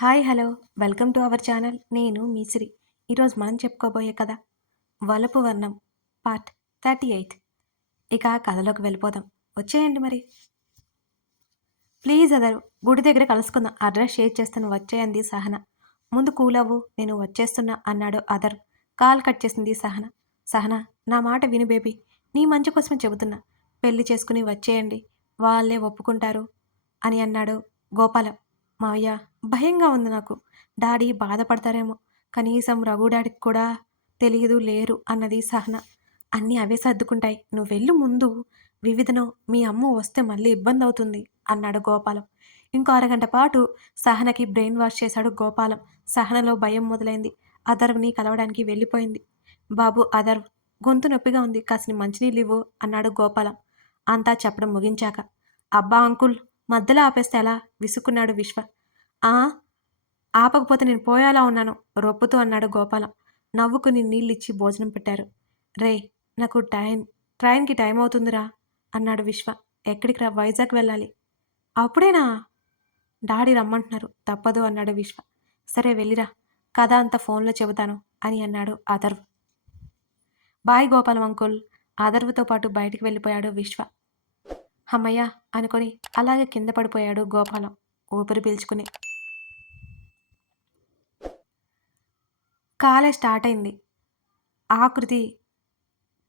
Hi hello. Welcome to our channel. నేను మీసిరి ఈరోజు మనం చెప్పుకోబోయే కథ వలపు వర్ణం పార్ట్ థర్టీ ఎయిత్ ఇక కథలోకి వెళ్ళిపోదాం. వచ్చేయండి మరి. ప్లీజ్ అదరు గుడి దగ్గర కలుసుకుందాం. అడ్రస్ షేర్ చేస్తాను. వచ్చేయంది సహన. ముందు కూలవ్వు నేను వచ్చేస్తున్నా అన్నాడు అదర్. కాల్ కట్ చేసింది సహన. సహన నా మాట విను బేబీ. నీ మంచి కోసమే చెబుతున్నా. పెళ్ళి చేసుకుని వచ్చేయండి. వాళ్ళే ఒప్పుకుంటారు అని అన్నాడు గోపాలం. మావయ్య భయంగా ఉంది నాకు. డాడీ బాధపడతారేమో. కనీసం రఘు డాడీకి కూడా తెలియదు లేరు అన్నది సహన. అన్నీ అవే సర్దుకుంటాయి. నువ్వు వెళ్ళు ముందు. వివిధను మీ అమ్మ వస్తే మళ్ళీ ఇబ్బంది అవుతుంది అన్నాడు గోపాలం. ఇంకో అరగంట పాటు సహనకి బ్రెయిన్ వాష్ చేశాడు గోపాలం. సహనలో భయం మొదలైంది. అదర్వ్ని కలవడానికి వెళ్ళిపోయింది. బాబు అదర్వ్ గొంతు నొప్పిగా ఉంది. కాసిని మంచినీళ్ళు ఇవ్వు అన్నాడు గోపాలం. అంతా చెప్పడం ముగించాక. అబ్బా అంకుల్ మధ్యలో ఆపేస్తే ఎలా? విసుక్కున్నాడు విశ్వ. ఆ? ఆపకపోతే నేను పోయేలా ఉన్నాను? రొప్పుతూ అన్నాడు గోపాలం. నవ్వుకుని నీళ్ళిచ్చి భోజనం పెట్టారు. రే నాకు టైం ట్రైన్కి టైం అవుతుందిరా అన్నాడు విశ్వ. ఎక్కడికి రా? వైజాగ్ వెళ్ళాలి. అప్పుడేనా? డాడీ రమ్మంటున్నారు. తప్పదు అన్నాడు విశ్వ. సరే వెళ్ళిరా. కథ అంతా ఫోన్లో చెబుతాను అని అన్నాడు అథర్వ్ బాయ్ గోపాలం అంకుల్. అథర్వ్తో పాటు బయటికి వెళ్ళిపోయాడు విశ్వ. అమ్మయ్య అనుకొని అలాగే కింద పడిపోయాడు గోపాలం ఊపిరి పీల్చుకుని. కాలే స్టార్ట్ అయింది. ఆకృతి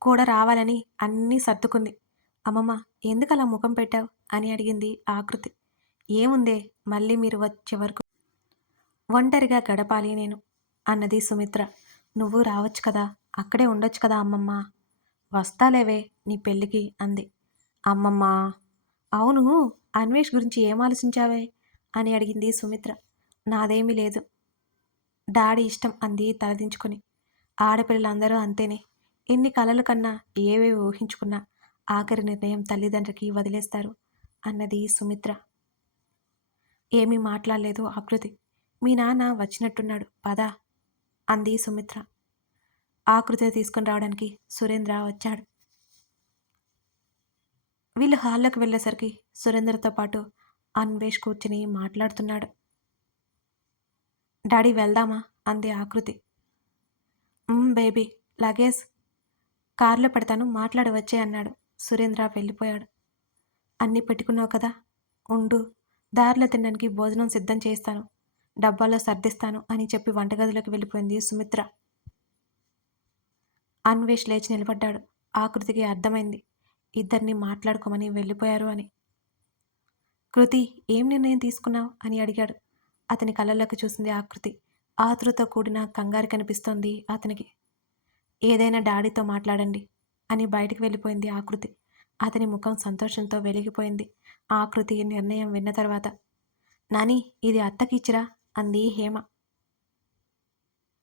కూడా రావాలని అన్నీ సర్దుకుంది. అమ్మమ్మ ఎందుకు అలా ముఖం పెట్టావు? అని అడిగింది ఆకృతి ఏముందే మళ్ళీ మీరు వచ్చే వరకు. ఒంటరిగా గడపాలి నేను అన్నది సుమిత్ర. నువ్వు రావచ్చు కదా అక్కడే ఉండొచ్చు కదా అమ్మమ్మ. వస్తాలేవే నీ పెళ్ళికి అంది. అమ్మమ్మ. అవును అన్వేష్ గురించి ఏం ఆలోచించావే? అని అడిగింది సుమిత్ర. నాదేమీ లేదు. డాడీ ఇష్టం అంది తలదించుకొని. ఆడపిల్లలందరూ అంతేనే. ఎన్ని కలలు కన్నా ఏవేవి ఊహించుకున్నా ఆఖరి నిర్ణయం తల్లిదండ్రికి వదిలేస్తారు అన్నది సుమిత్ర. ఏమీ మాట్లాడలేదు ఆకృతి. మీ నాన్న వచ్చినట్టున్నాడు పదా అంది సుమిత్ర. ఆకృతిని తీసుకుని రావడానికి సురేంద్ర వచ్చాడు. వీళ్ళు హాల్లోకి వెళ్ళేసరికి సురేందర్తో పాటు అన్వేష్ కూర్చుని మాట్లాడుతున్నాడు. డాడీ వెళ్దామా? అంది ఆకృతి. Baby luggage. కారులో పెడతాను మాట్లాడవచ్చే అన్నాడు. సురేంద్ర వెళ్ళిపోయాడు. అన్నీ పెట్టుకున్నావు కదా? ఉండు. దారిలో తినడానికి భోజనం సిద్ధం చేస్తాను డబ్బాలో సర్దిస్తాను అని చెప్పి వంటగదిలోకి వెళ్ళిపోయింది సుమిత్ర. అన్వేష్ లేచి నిలబడ్డాడు. ఆకృతికి అర్థమైంది. ఇద్దరిని మాట్లాడుకోమని వెళ్ళిపోయారు అని. కృతి ఏం నిర్ణయం తీసుకున్నావు? అని అడిగాడు. అతని కళ్ళల్లోకి చూసింది ఆకృతి ఆతృతో కూడిన కంగారు కనిపిస్తోంది అతనికి. ఏదైనా డాడీతో మాట్లాడండి అని బయటికి వెళ్ళిపోయింది ఆకృతి అతని ముఖం సంతోషంతో వెలిగిపోయింది ఆకృతి నిర్ణయం విన్న తర్వాత. నాని ఇది అత్తకిచ్చిరా అంది హేమ.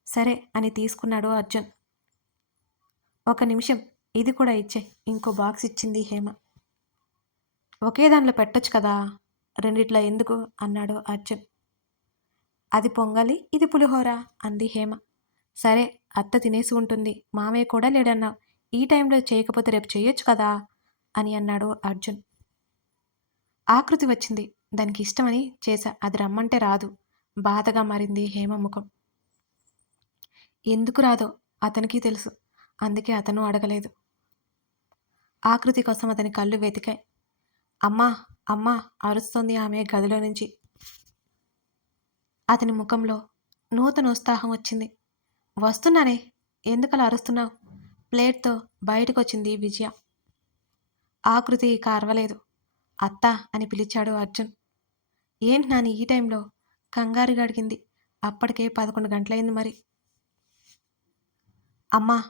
సరే అని తీసుకున్నాడు అర్జున్. ఒక నిమిషం ఇది కూడా ఇచ్చే. ఇంకో బాక్స్ ఇచ్చింది హేమ. ఒకే దానిలో పెట్టొచ్చు కదా? రెండిట్లో ఎందుకు? అన్నాడు అర్జున్. అది పొంగలి ఇది పులిహోర అంది హేమ. సరే అత్త తినేసి ఉంటుంది. మామయ్య కూడా లేడన్నావు. ఈ టైంలో చేయకపోతే రేపు చేయొచ్చు కదా? అని అన్నాడు అర్జున్. ఆకృతి వచ్చింది. దానికి ఇష్టమని చేశా. అది రమ్మంటే రాదు. బాధగా మారింది హేమ ముఖం. ఎందుకు రాదో అతనికి తెలుసు. అందుకే అతను అడగలేదు. ఆకృతి కోసం అతని కళ్ళు వెతికాయి. అమ్మా అమ్మా అరుస్తోంది ఆమె గదిలో నుంచి. అతని ముఖంలో నూతన ఉత్సాహం వచ్చింది. వస్తున్నానే ఎందుకలా అరుస్తున్నావు? ప్లేట్తో బయటకు వచ్చింది విజయ. ఆకృతి ఇక అరవలేదు అత్త అని పిలిచాడు అర్జున్. ఏంటి నాని ఈ టైంలో కంగారుగా అడిగింది. అప్పటికే పదకొండు గంటలైంది మరి. అమ్మా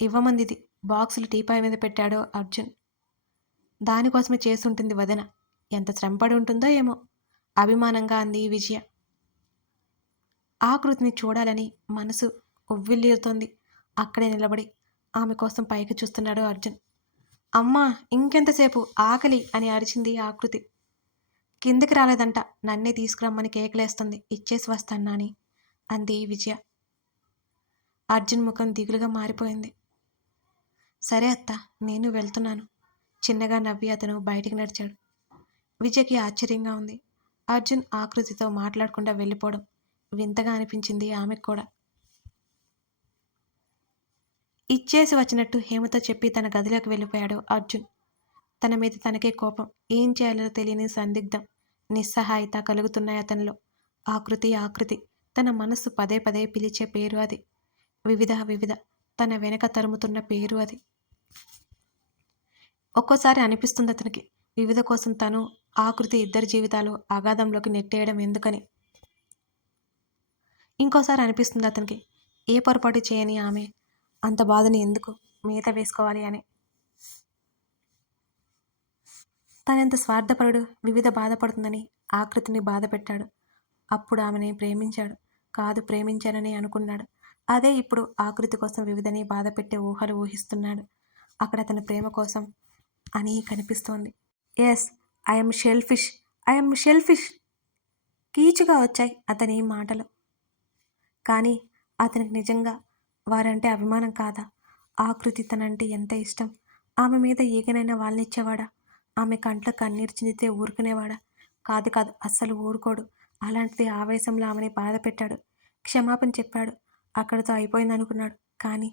ఇవ్వమందిది. బాక్సులు టీపాయ్ మీద పెట్టాడు అర్జున్. దానికోసమే చేస్తుంటుంది వదిన. ఎంత శ్రమపడి ఉంటుందో ఏమో. అభిమానంగా అంది విజయ. ఆకృతిని చూడాలని మనసు ఉవ్విల్లుతోంది. అక్కడే నిలబడి ఆమె కోసం పైకి చూస్తున్నాడు అర్జున్. అమ్మా ఇంకెంతసేపు? ఆకలి అని అరిచింది ఆకృతి కిందికి రాలేదంట. నన్నే తీసుకురమ్మని కేకలేస్తుంది. ఇచ్చేసి వస్తాను అని అంది విజయ. అర్జున్ ముఖం దిగులుగా మారిపోయింది. సరే అత్త నేను వెళ్తున్నాను. చిన్నగా నవ్వి అతను బయటికి నడిచాడు. విజయ్కి ఆశ్చర్యంగా ఉంది. అర్జున్ ఆకృతితో మాట్లాడకుండా వెళ్ళిపోవడం వింతగా అనిపించింది ఆమెకు కూడా. ఇచ్చేసి వచ్చినట్టు హేమతో చెప్పి తన గదిలోకి వెళ్ళిపోయాడు అర్జున్. తన మీద తనకే కోపం ఏం చేయాలో తెలియని సందిగ్ధం నిస్సహాయత కలుగుతున్నాయి అతనిలో. ఆకృతి ఆకృతి తన మనసు పదే పదే పిలిచే పేరు అది. వివిధ వివిధ. తన వెనక తరుముతున్న పేరు అది. ఒక్కోసారి అనిపిస్తుంది అతనికి వివిధ కోసం తను ఆకృతి ఇద్దరి జీవితాలు అగాధంలోకి నెట్టేయడం ఎందుకని. ఇంకోసారి అనిపిస్తుంది అతనికి ఏ పొరపాటు చేయని ఆమె అంత బాధని ఎందుకు మేత వేసుకోవాలి అని. తనెంత స్వార్థపరుడు వివిధ బాధపడుతుందని ఆకృతిని బాధ పెట్టాడు అప్పుడు ఆమెని ప్రేమించాడు. కాదు ప్రేమించానని అనుకున్నాడు. అదే ఇప్పుడు ఆకృతి కోసం వివిధని బాధ పెట్టే ఊహలు ఊహిస్తున్నాడు. అక్కడ తన ప్రేమ కోసం అని కనిపిస్తోంది. Yes I'm selfish I'm selfish కీచుగా వచ్చాయి అతని మాటలు. కానీ అతనికి నిజంగా వారంటే అభిమానం కాదా? ఆకృతి తనంటే ఎంత ఇష్టం? ఆమె మీద ఈగనైనా వాళ్ళనిచ్చేవాడా? ఆమె కంట్లో కన్నీరు చిందితే ఊరుకునేవాడా? కాదు కాదు అస్సలు ఊరుకోడు. అలాంటిది ఆవేశంలో ఆమెని బాధ పెట్టాడు క్షమాపణ చెప్పాడు. అక్కడితో అయిపోయింది అనుకున్నాడు కానీ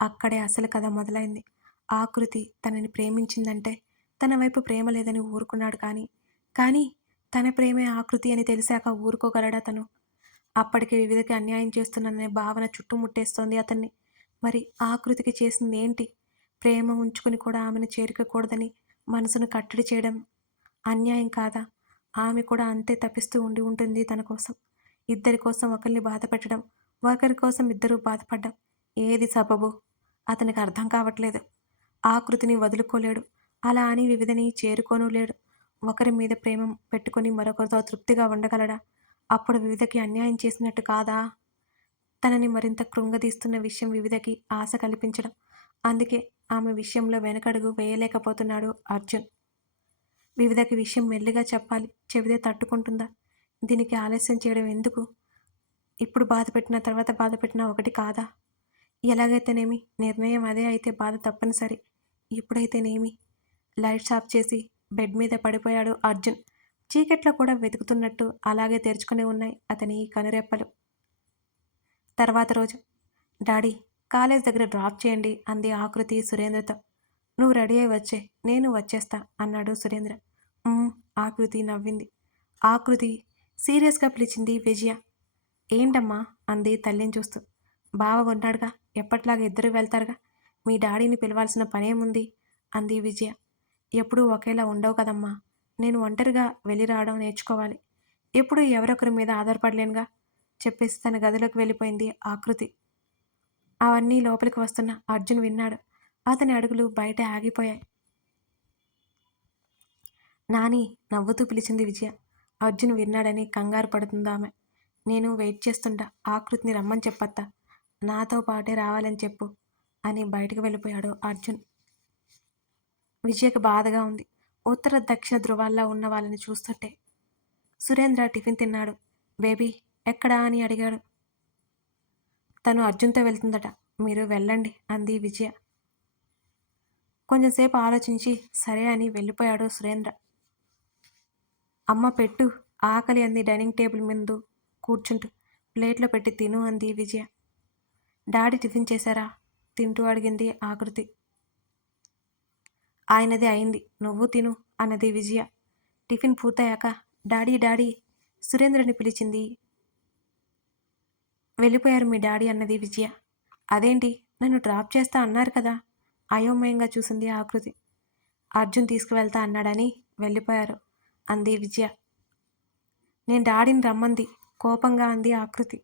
అక్కడే అసలు కథ మొదలైంది. ఆకృతి తనని ప్రేమించిందంటే తన వైపు ప్రేమ లేదని ఊరుకున్నాడు కానీ కానీ తన ప్రేమే ఆకృతి అని తెలిసాక ఊరుకోగలడా తను అప్పటికి వివిధకి అన్యాయం చేస్తున్నాననే భావన చుట్టుముట్టేస్తోంది అతన్ని. మరి ఆకృతికి చేసింది ఏంటి? ప్రేమ ఉంచుకుని కూడా ఆమెను చేరుకోకూడదని మనసును కట్టడి చేయడం అన్యాయం కాదా? ఆమె కూడా అంతే తప్పిస్తూ ఉండి ఉంటుంది తన కోసం. ఇద్దరి కోసం ఒకరిని బాధ పెట్టడం ఒకరి కోసం ఇద్దరూ బాధపడ్డం. ఏది సబబు? అతనికి అర్థం కావట్లేదు. ఆకృతిని వదులుకోలేడు. అలా అని వివిధని చేరుకోను లేడు. ఒకరి మీద ప్రేమ పెట్టుకొని మరొకరితో తృప్తిగా ఉండగలడా? అప్పుడు వివిధకి అన్యాయం చేసినట్టు కాదా? తనని మరింత కృంగదీస్తున్న విషయం వివిధకి ఆశ కల్పించడం. అందుకే ఆమె విషయంలో వెనకడుగు వేయలేకపోతున్నాడు అర్జున్. వివిధకి విషయం మెల్లిగా చెప్పాలి. చెబితే తట్టుకుంటుందా? దీనికి ఆలస్యం చేయడం ఎందుకు? ఇప్పుడు బాధ పెట్టిన తర్వాత బాధ పెట్టినా ఒకటి కాదా? ఎలాగైతేనేమి? నిర్ణయం అదే అయితే బాధ తప్పనిసరి. ఇప్పుడైతేనేమి లైట్స్ ఆఫ్ చేసి బెడ్ మీద పడిపోయాడు అర్జున్. చీకట్లో కూడా వెతుకుతున్నట్టు అలాగే తెరుచుకుని ఉన్నాయి అతని కనురెప్పలు. తర్వాత రోజు. డాడీ కాలేజ్ దగ్గర డ్రాప్ చేయండి అంది ఆకృతి సురేంద్రతో. నువ్వు రెడీ అయి వచ్చే నేను వచ్చేస్తా అన్నాడు సురేంద్ర. "ఉమ్," ఆకృతి నవ్వింది. ఆకృతి సీరియస్గా పిలిచింది విజయ. ఏంటమ్మా? అంది తల్లిని చూస్తూ. బావ ఉన్నాడుగా ఎప్పట్లాగా ఇద్దరు వెళ్తారుగా? మీ డాడీని పిలవాల్సిన పనేముంది? అంది విజయ. ఎప్పుడూ ఒకేలా ఉండవు కదమ్మా. నేను ఒంటరిగా వెళ్ళి రావడం నేర్చుకోవాలి. ఎప్పుడు ఎవరొకరి మీద ఆధారపడలేనుగా చెప్పేసి తన గదిలోకి వెళ్ళిపోయింది ఆకృతి అవన్నీ లోపలికి వస్తున్న అర్జున్ విన్నాడు. అతని అడుగులు బయట ఆగిపోయాయి. నాని నవ్వుతూ పిలిచింది విజయ. అర్జున్ విన్నాడని కంగారు పడుతుంది ఆమె. నేను వెయిట్ చేస్తుంటా. ఆకృతిని రమ్మని చెప్పత్తా. నాతో పాటే రావాలని చెప్పు అని బయటకు వెళ్ళిపోయాడు అర్జున్. విజయకు బాధగా ఉంది. ఉత్తర దక్షిణ ధృవాల్లో ఉన్న వాళ్ళని చూస్తుంటే సురేంద్ర టిఫిన్ తిన్నాడు. బేబీ ఎక్కడా అని అడిగాడు. తను అర్జున్తో వెళ్తుందట. మీరు వెళ్ళండి అంది విజయ. కొంచెంసేపు ఆలోచించి సరే అని వెళ్ళిపోయాడు సురేంద్ర. అమ్మ పెట్టు ఆకలి అంది డైనింగ్ టేబుల్ ముందు కూర్చుంటూ ప్లేట్లో పెట్టి తిను అంది విజయ. డాడీ టిఫిన్ చేశారా? తింటూ అడిగింది ఆకృతి. ఆయనది అయింది నువ్వు తిను అన్నది విజయ. టిఫిన్ పూర్తయ్యాక డాడీ డాడీ సురేంద్రని పిలిచింది. వెళ్ళిపోయారు మీ డాడీ అన్నది విజయ. అదేంటి నన్ను డ్రాప్ చేస్తా అన్నారు కదా? అయోమయంగా చూసింది ఆకృతి. అర్జున్ తీసుకువెళ్తా అన్నాడని వెళ్ళిపోయారు అంది విజయ. నేను డాడీని రమ్మంది కోపంగా అంది ఆకృతి.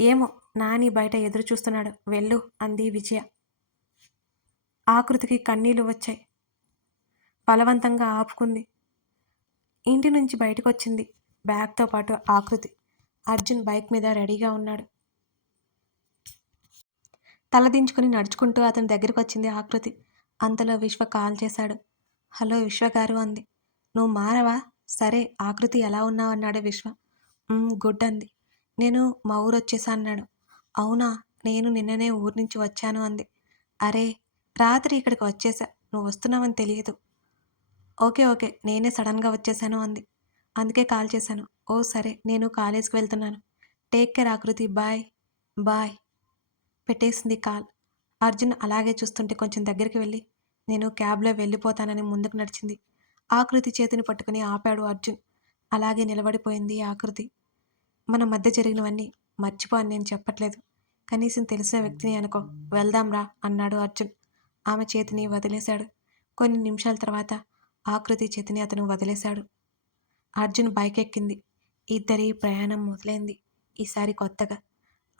ఏమో నాని బయట ఎదురు చూస్తున్నాడు వెళ్ళు అంది విజయ. ఆకృతికి కన్నీళ్ళు వచ్చాయి. బలవంతంగా ఆపుకుంది. ఇంటి నుంచి బయటకు వచ్చింది బ్యాగ్తో పాటు ఆకృతి. అర్జున్ బైక్ మీద రెడీగా ఉన్నాడు. తలదించుకుని నడుచుకుంటూ అతని దగ్గరికి వచ్చింది ఆకృతి. అంతలో విశ్వ కాల్ చేశాడు. హలో విశ్వ గారు అంది. నువ్వు మారవా? సరే ఆకృతి ఎలా ఉన్నావు అన్నాడు విశ్వ. గుడ్ అంది నేను మా ఊరు వచ్చేసా అన్నాడు అవునా నేను నిన్ననే ఊరు నుంచి వచ్చాను అంది. అరే రాత్రి ఇక్కడికి వచ్చేసా. నువ్వు వస్తున్నావని తెలియదు. ఓకే ఓకే నేనే సడన్గా వచ్చేసాను అంది. అందుకే కాల్ చేశాను. ఓ సరే నేను కాలేజీకి వెళ్తున్నాను. Take care Akriti. Bye. Bye. పెట్టేసింది కాల్. అర్జున్ అలాగే చూస్తుంటే కొంచెం దగ్గరికి వెళ్ళి నేను క్యాబ్లో వెళ్ళిపోతానని ముందుకు నడిచింది. ఆకృతి చేతిని పట్టుకుని ఆపాడు అర్జున్. అలాగే నిలబడిపోయింది ఆకృతి. మన మధ్య జరిగినవన్నీ మర్చిపో అని నేను చెప్పట్లేదు. కనీసం తెలిసిన వ్యక్తిని అనుకో. వెళ్దాంరా అన్నాడు అర్జున్. ఆమె చేతిని వదిలేశాడు. కొన్ని నిమిషాల తర్వాత ఆకృతి చేతిని అతను వదిలేశాడు. అర్జున్ బైక్ ఎక్కింది ఇద్దరి ప్రయాణం మొదలైంది. ఈసారి కొత్తగా.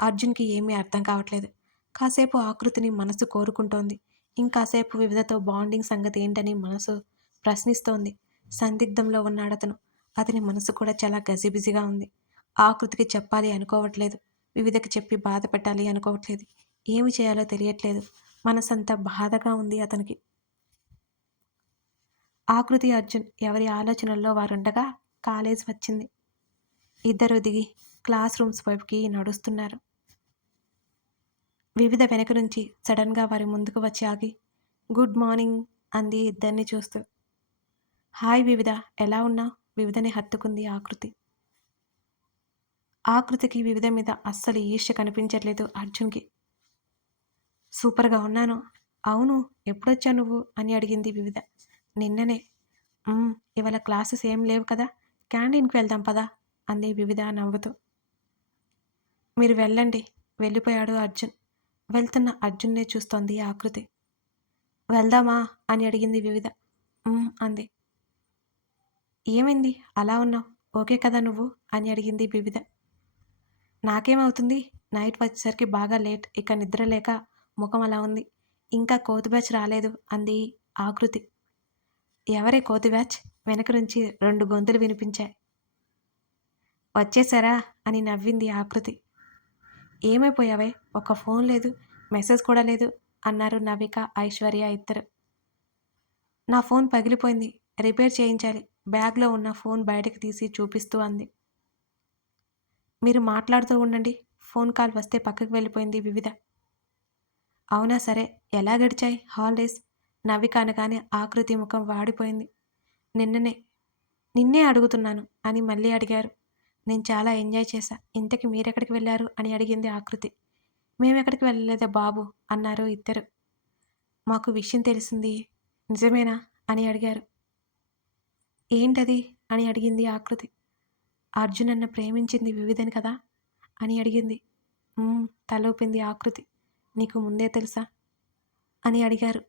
అర్జున్కి ఏమీ అర్థం కావట్లేదు. కాసేపు ఆకృతిని మనసు కోరుకుంటోంది. ఇంకాసేపు వివిధతో బాండింగ్ సంగతి ఏంటని మనసు ప్రశ్నిస్తోంది. సందిగ్ధంలో ఉన్నాడతను. అతని మనసు కూడా చాలా గజిబిజిగా ఉంది. ఆకృతికి చెప్పాలి అనుకోవట్లేదు. వివిధకి చెప్పి బాధ పెట్టాలి అనుకోవట్లేదు. ఏమి చేయాలో తెలియట్లేదు. మనసంతా బాధగా ఉంది అతనికి. ఆకృతి అర్జున్ ఎవరి ఆలోచనల్లో వారుండగా కాలేజ్ వచ్చింది. ఇద్దరు దిగి క్లాస్ రూమ్స్ వైపుకి నడుస్తున్నారు. వివిధ వెనక నుంచి సడన్గా వారి ముందుకు వచ్చి ఆగి గుడ్ మార్నింగ్ అంది ఇద్దరిని చూస్తూ. హాయ్ వివిధ ఎలా ఉన్నా? వివిధని హత్తుకుంది ఆకృతి ఆకృతికి వివిధ మీద అస్సలు ఈర్ష్య కనిపించట్లేదు అర్జున్కి. సూపర్గా ఉన్నాను. అవును ఎప్పుడొచ్చా నువ్వు? అని అడిగింది వివిధ. నిన్ననే. ఇవాళ క్లాసెస్ ఏం లేవు కదా? క్యాంటీన్కి వెళ్దాం పదా? అంది వివిధ నవ్వుతూ. మీరు వెళ్ళండి వెళ్ళిపోయాడు అర్జున్. వెళ్తున్న అర్జున్నే చూస్తోంది ఆకృతి వెళ్దామా? అని అడిగింది వివిధ. అంది. ఏమైంది? అలా ఉన్నావు? ఓకే కదా నువ్వు? అని అడిగింది బిబిద నాకేమవుతుంది? నైట్ వచ్చేసరికి బాగా లేట్. ఇక నిద్ర లేక ముఖం అలా ఉంది. ఇంకా కోతి బ్యాచ్ రాలేదు అంది ఆకృతి. ఎవరే కోతి బ్యాచ్? వెనక నుంచి రెండు గొంతులు వినిపించాయి. వచ్చేసారా? అని నవ్వింది ఆకృతి. ఏమైపోయావే? ఒక ఫోన్ లేదు. మెసేజ్ కూడా లేదు అన్నారు నవిక ఐశ్వర్య ఇద్దరు. నా ఫోన్ పగిలిపోయింది. రిపేర్ చేయించాలి. బ్యాగ్లో ఉన్న ఫోన్ బయటకు తీసి చూపిస్తూ అంది. మీరు మాట్లాడుతూ ఉండండి. ఫోన్ కాల్ వస్తే పక్కకు వెళ్ళిపోయింది వివిధ. అవునా సరే ఎలా గడిచాయి హాలిడేస్? నవ్వి కానగానే ఆకృతి ముఖం వాడిపోయింది. నిన్ననే నిన్నే అడుగుతున్నాను అని మళ్ళీ అడిగారు. నేను చాలా ఎంజాయ్ చేశా. ఇంతకి మీరెక్కడికి వెళ్ళారు అని అడిగింది ఆకృతి. మేమెక్కడికి వెళ్ళలేదే బాబు అన్నారు ఇద్దరు. మాకు విషయం తెలిసింది. నిజమేనా అని అడిగారు. ఏంటది? అని అడిగింది ఆకృతి. అర్జున్ అన్న ప్రేమించింది వివిధని కదా? అని అడిగింది. "మ్మ్," తలూపింది ఆకృతి. నీకు ముందే తెలుసా? అని అడిగారు.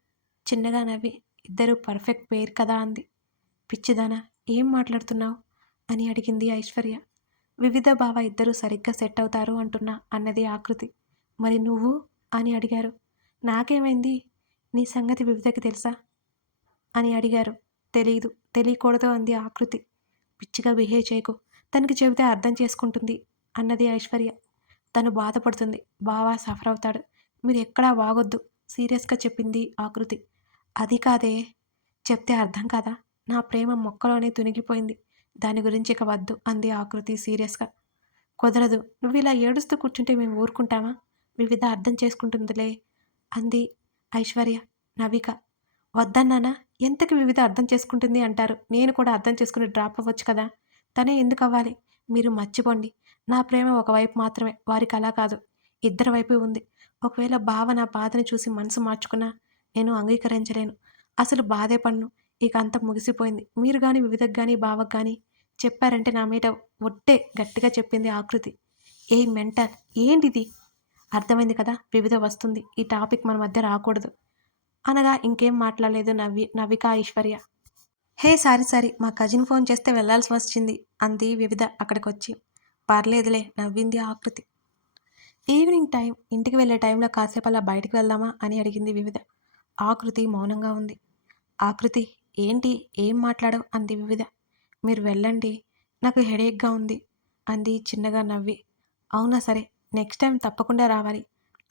చిన్నగా నవ్వి ఇద్దరు పర్ఫెక్ట్ పేరు కదా అంది. పిచ్చిదానా ఏం మాట్లాడుతున్నావు? అని అడిగింది ఐశ్వర్య. వివిధ బావ ఇద్దరు సరిగ్గా సెట్ అవుతారు అంటున్నా అన్నది ఆకృతి. మరి నువ్వు? అని అడిగారు. నాకేమైంది? నీ సంగతి వివిధకి తెలుసా? అని అడిగారు. తెలీదు. తెలియకూడదు అంది ఆకృతి. పిచ్చిగా బిహేవ్ చేయకు. తనకి చెబితే అర్థం చేసుకుంటుంది అన్నది ఐశ్వర్య. తను బాధపడుతుంది. బావా సఫర్ అవుతాడు మీరు ఎక్కడా వాగొద్దు సీరియస్గా చెప్పింది ఆకృతి. అది కాదే. చెప్తే అర్థం కాదా? నా ప్రేమ మొక్కలోనే తునిగిపోయింది. దాని గురించి ఇక వద్దు అంది ఆకృతి సీరియస్గా. కుదరదు. నువ్వు ఇలా ఏడుస్తూ కూర్చుంటే మేము ఊరుకుంటామా? వివిధ అర్థం చేసుకుంటుందిలే అంది ఐశ్వర్య నవిక వద్దన్నానా? ఎంతకి వివిధ అర్థం చేసుకుంటుంది అంటారు? నేను కూడా అర్థం చేసుకుని డ్రాప్ అవ్వచ్చు కదా? తనే ఎందుకు అవ్వాలి? మీరు మర్చిపోండి. నా ప్రేమ ఒకవైపు మాత్రమే వారికి అలా కాదు. ఇద్దరి వైపు ఉంది. ఒకవేళ బావ నా బాధని చూసి మనసు మార్చుకున్నా నేను అంగీకరించలేను. అసలు బాధే పన్ను. ఇక అంత ముగిసిపోయింది. మీరు కానీ వివిధకు కానీ బావకు కానీ చెప్పారంటే నా మీద ఒట్టే గట్టిగా చెప్పింది ఆకృతి. ఏ మెంటల్ ఏంటిది? అర్థమైంది కదా? వివిధ వస్తుంది. ఈ టాపిక్ మన మధ్య రాకూడదు. అనగా ఇంకేం మాట్లాడలేదు నవ్వి Navika Aishwarya. Hey sorry sorry మా కజిన్ ఫోన్ చేస్తే వెళ్ళాల్సి వచ్చింది అంది వివిధ అక్కడికి వచ్చి పర్లేదులే నవ్వింది ఆకృతి. ఈవినింగ్ టైం ఇంటికి వెళ్ళే టైంలో కాసేపు అలా బయటికి వెళ్దామా అని అడిగింది వివిధ. ఆకృతి మౌనంగా ఉంది. ఆకృతి ఏంటి ఏం మాట్లాడవు? అంది వివిధ. మీరు వెళ్ళండి నాకు హెడేక్గా ఉంది అంది చిన్నగా నవ్వి. అవునా సరే నెక్స్ట్ టైం తప్పకుండా రావాలి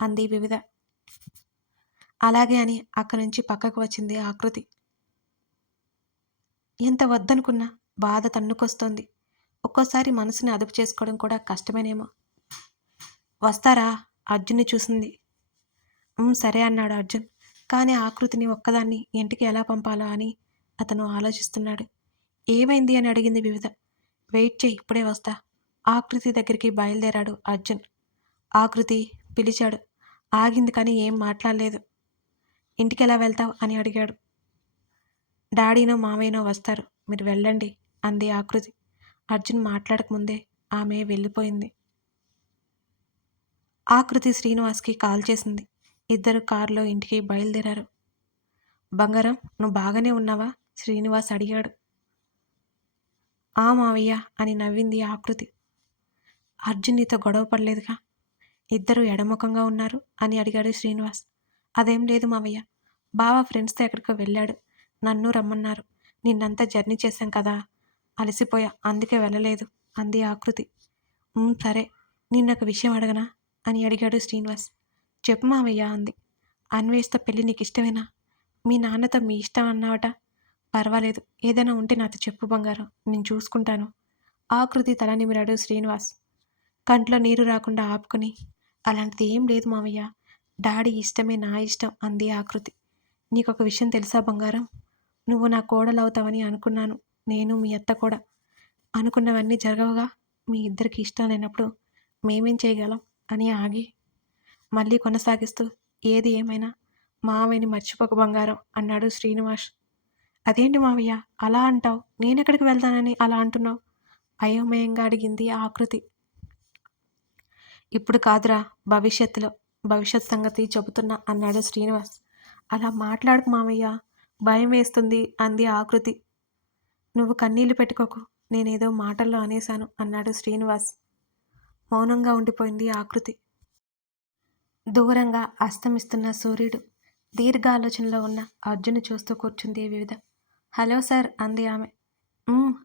అంది వివిధ. అలాగే అని అక్కడి నుంచి పక్కకు వచ్చింది ఆకృతి. ఎంత వద్దనుకున్నా బాధ తన్నుకొస్తోంది. ఒక్కోసారి మనసుని అదుపు చేసుకోవడం కూడా కష్టమేనేమో. వస్తారా? అర్జున్ని చూసింది. సరే అన్నాడు అర్జున్. కానీ ఆకృతిని ఒక్కదాన్ని ఇంటికి ఎలా పంపాలా అని అతను ఆలోచిస్తున్నాడు. ఏమైంది అని అడిగింది వివిధ. వెయిట్ చేయి ఇప్పుడే వస్తా. ఆకృతి దగ్గరికి బయలుదేరాడు అర్జున్. ఆకృతి పిలిచాడు. ఆగింది కానీ ఏం మాట్లాడలేదు. ఇంటికి ఎలా వెళ్తావు? అని అడిగాడు. డాడీనో మామయ్యనో వస్తారు. మీరు వెళ్ళండి అంది ఆకృతి. అర్జున్ మాట్లాడకముందే ఆమె వెళ్ళిపోయింది. ఆకృతి శ్రీనివాస్కి కాల్ చేసింది. ఇద్దరు కారులో ఇంటికి బయలుదేరారు. బంగారం నువ్వు బాగానే ఉన్నావా? శ్రీనివాస్ అడిగాడు. ఆ మావయ్య అని నవ్వింది ఆకృతి. అర్జున్ నీతో గొడవ పడలేదుగా? ఇద్దరు ఎడముఖంగా ఉన్నారు అని అడిగాడు శ్రీనివాస్. అదేం లేదు మావయ్య. బావ ఫ్రెండ్స్తో ఎక్కడికో వెళ్ళాడు. నన్ను రమ్మన్నారు. నిన్నంతా జర్నీ చేశాం కదా. అలసిపోయా. అందుకే వెళ్ళలేదు. అంది ఆకృతి. సరే. సరే నిన్నొక విషయం అడగనా? అని అడిగాడు శ్రీనివాస్. చెప్పు మావయ్య అంది. అన్వేష్తో పెళ్ళి నీకు ఇష్టమేనా? మీ నాన్నతో మీ ఇష్టం అన్నావట. పర్వాలేదు. ఏదైనా ఉంటే నాతో చెప్పు బంగారం. నేను చూసుకుంటాను. ఆకృతి తల నిమిరాడు శ్రీనివాస్. కంట్లో నీరు రాకుండా ఆపుకుని అలాంటిది ఏం లేదు మావయ్య. డాడీ ఇష్టమే నా ఇష్టం అంది ఆకృతి నీకు ఒక విషయం తెలుసా బంగారం? నువ్వు నా కోడలవుతావని అనుకున్నాను. నేను మీ అత్త కూడా. అనుకున్నవన్నీ జరగవుగా? మీ ఇద్దరికి ఇష్టం లేనప్పుడు మేమేం చేయగలం? అని ఆగి మళ్ళీ కొనసాగిస్తూ ఏది ఏమైనా? మావయ్యని మర్చిపోక బంగారం అన్నాడు శ్రీనివాస్. అదేంటి మావయ్య? అలా అంటావు? నేనెక్కడికి వెళ్తానని అలా అంటున్నావు? అయోమయంగా అడిగింది ఆకృతి ఇప్పుడు కాదురా భవిష్యత్తులో. భవిష్యత్ సంగతి చెబుతున్నా అన్నాడు శ్రీనివాస్. అలా మాట్లాడకు మామయ్య. భయం వేస్తుంది అంది ఆకృతి. నువ్వు కన్నీళ్ళు పెట్టుకోకు. నేనేదో మాటల్లో అనేశాను అన్నాడు శ్రీనివాస్. మౌనంగా ఉండిపోయింది ఆకృతి. దూరంగా అస్తమిస్తున్న సూర్యుడు దీర్ఘ ఆలోచనలో ఉన్న అర్జున్ చూస్తూ కూర్చుంది వివిధ. హలో సార్ అంది ఆమె.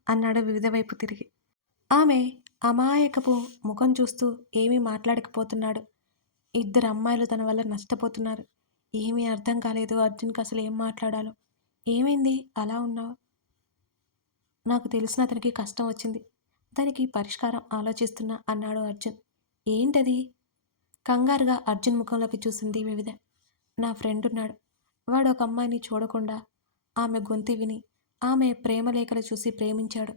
అన్నాడు వివిధ వైపు తిరిగి. ఆమె అమాయకపు ముఖం చూస్తూ ఏమీ మాట్లాడకపోతున్నాడు. ఇద్దరు అమ్మాయిలు తన వల్ల నష్టపోతున్నారు. ఏమీ అర్థం కాలేదు అర్జున్కి అసలు ఏం మాట్లాడాలో. ఏమైంది? అలా ఉన్నావు? నాకు తెలిసిన అతనికి కష్టం వచ్చింది. దానికి పరిష్కారం ఆలోచిస్తున్నా అన్నాడు అర్జున్. ఏంటది? కంగారుగా అర్జున్ ముఖంలోకి చూసింది వివిధ. నా ఫ్రెండ్ ఉన్నాడు. వాడు ఒక అమ్మాయిని చూడకుండా ఆమె గొంతు విని ఆమె ప్రేమలేఖలు చూసి ప్రేమించాడు.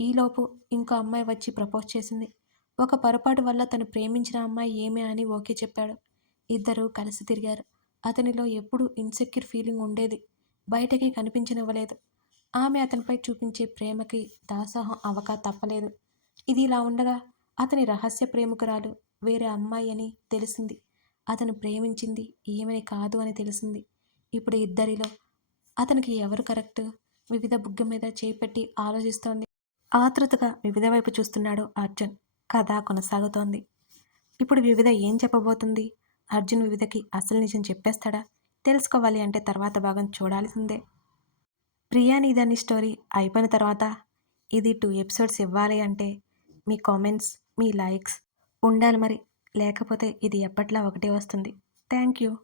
ఈలోపు ఇంకో అమ్మాయి వచ్చి ప్రపోజ్ చేసింది. ఒక పొరపాటు వల్ల తను ప్రేమించిన అమ్మాయి ఏమే అని ఓకే చెప్పాడు. ఇద్దరూ కలిసి తిరిగారు. అతనిలో ఎప్పుడూ ఇన్సెక్యూర్ ఫీలింగ్ ఉండేది. బయటకి కనిపించనివ్వలేదు. ఆమె అతనిపై చూపించే ప్రేమకి దాసోహం అవక తప్పలేదు. ఇది ఇలా ఉండగా అతని రహస్య ప్రేమికురాలు వేరే అమ్మాయి అని తెలిసింది. అతను ప్రేమించింది ఏమని కాదు అని తెలిసింది. ఇప్పుడు ఇద్దరిలో అతనికి ఎవరు కరెక్ట్? వివిధ బుగ్గ మీద చేపెట్టి ఆలోచిస్తోంది. ఆతృతగా వివిధ వైపు చూస్తున్నాడు అర్జున్. కథ కొనసాగుతోంది. ఇప్పుడు వివిధ ఏం చెప్పబోతుంది? అర్జున్ వివిధకి అసలు నిజం చెప్పేస్తాడా? తెలుసుకోవాలి అంటే తర్వాత భాగం చూడాల్సిందే. ప్రియా నీదని స్టోరీ అయిపోయిన తర్వాత ఇది టూ ఎపిసోడ్స్ ఇవ్వాలి అంటే మీ కామెంట్స్ మీ లైక్స్ ఉండాలి మరి. లేకపోతే ఇది ఎప్పట్లా ఒకటే వస్తుంది. Thank you.